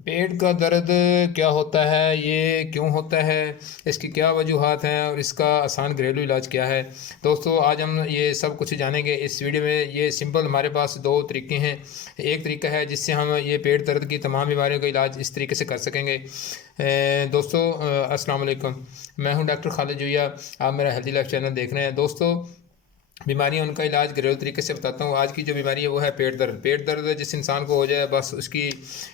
पेट का दर्द क्या होता है, ये क्यों होता है, इसकी क्या वजूहात हैं और इसका आसान घरेलू इलाज क्या है। दोस्तों, आज हम ये सब कुछ जानेंगे इस वीडियो में। ये सिंपल हमारे पास दो तरीके हैं। एक तरीका है जिससे हम ये पेट दर्द की तमाम बीमारियों का इलाज इस तरीके से कर सकेंगे। दोस्तों, अस्सलाम वालेकुम। मैं हूं डॉक्टर खालिद जुइया। आप मेरा हेल्दी लाइफ चैनल देख रहे हैं। दोस्तों, बीमारियां, उनका इलाज घरेलू तरीके से बताता हूँ। आज की जो बीमारी है वो है पेट दर्द। पेट दर्द जिस इंसान को हो जाए, बस उसकी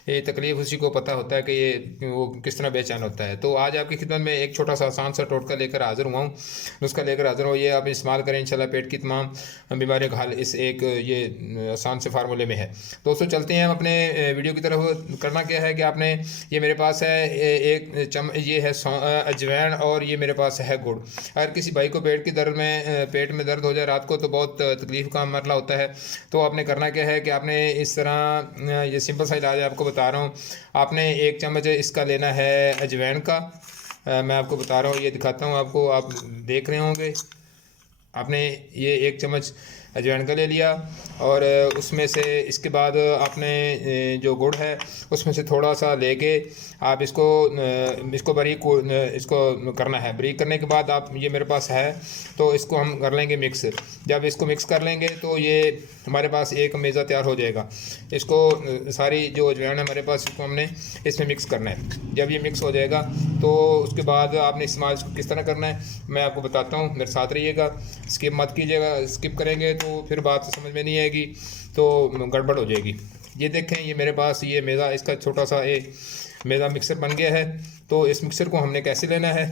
ये तकलीफ़ उसी को पता होता है कि ये वो किस तरह बेचैन होता है। तो आज आपकी खिदमत में एक छोटा सा आसान सा टोटका लेकर हाज़िर हुआ हूँ, नुस्खा लेकर हाज़िर हूँ। ये आप इस्तेमाल करें, इंशाल्लाह पेट की तमाम बीमारियों का हल इस एक ये आसान से फार्मूले में है। दोस्तों, चलते हैं हम अपने वीडियो की तरफ। करना क्या है कि आपने, ये मेरे पास है ये है अजवाइन, और ये मेरे पास है गुड़। अगर किसी भाई को पेट में दर्द हो जाए रात को, तो बहुत तकलीफ़ का मरला होता है। तो आपने करना क्या है कि आपने इस तरह, ये सिंपल सा इलाज आपको बता रहा हूँ। आपने 1 चम्मच इसका लेना है अजवाइन का। मैं आपको बता रहा हूँ, ये दिखाता हूँ आपको, आप देख रहे होंगे। आपने ये 1 चम्मच अजवाइन का ले लिया, और उसमें से इसके बाद आपने जो गुड़ है उसमें से थोड़ा सा लेके आप इसको इसको करना है। बारीक करने के बाद आप, ये मेरे पास है, तो इसको हम कर लेंगे मिक्स। जब इसको मिक्स कर लेंगे तो ये हमारे पास एक मेज़ा तैयार हो जाएगा। इसको सारी जो अजवाइन है हमारे पास, इसको हमने इसमें मिक्स करना है। जब ये मिक्स हो जाएगा तो उसके बाद आपने इस्तेमाल इसको किस तरह करना है मैं आपको बताता हूँ। मेरे साथ रहिएगा, स्किप मत कीजिएगा। स्किप करेंगे तो फिर बात समझ में नहीं आएगी, तो गड़बड़ हो जाएगी। ये देखें, ये मेरे पास ये मेज़ा, इसका छोटा सा एक मेज़ा मिक्सर बन गया है। तो इस मिक्सर को हमने कैसे लेना है,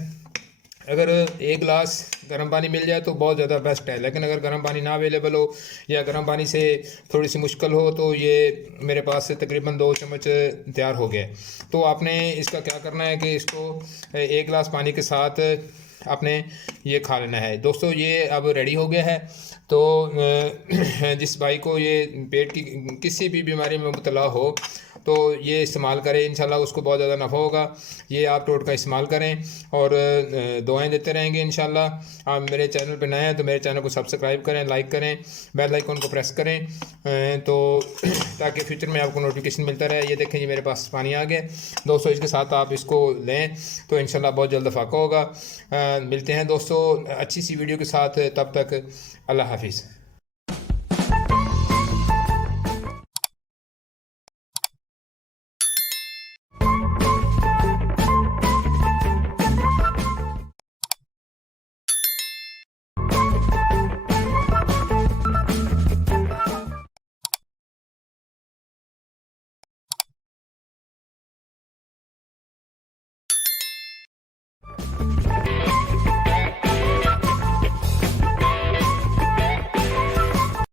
अगर 1 गिलास गर्म पानी मिल जाए तो बहुत ज़्यादा बेस्ट है। लेकिन अगर गर्म पानी ना अवेलेबल हो या गर्म पानी से थोड़ी सी मुश्किल हो, तो ये मेरे पास से तकरीबन 2 चम्मच तैयार हो गया। तो आपने इसका क्या करना है कि इसको 1 गिलास पानी के साथ आपने ये खा लेना है। दोस्तों, ये अब रेडी हो गया है। तो जिस भाई को ये पेट की किसी भी बीमारी में मुब्तला हो, तो ये इस्तेमाल करें, इंशाल्लाह उसको बहुत ज़्यादा नफ़ा होगा। ये आप टोटका इस्तेमाल करें और दुआएं देते रहेंगे इंशाल्लाह। आप मेरे चैनल पर नए हैं तो मेरे चैनल को सब्सक्राइब करें, लाइक करें, बेल आइकन को प्रेस करें, तो ताकि फ्यूचर में आपको नोटिफिकेशन मिलता रहे। ये देखें, ये मेरे पास पानी आ गया। दोस्तों, इसके साथ आप इसको लें तो इंशाल्लाह बहुत जल्द फ़ाका होगा। मिलते हैं दोस्तों अच्छी सी वीडियो के साथ, तब तक अल्लाह हाफिज़।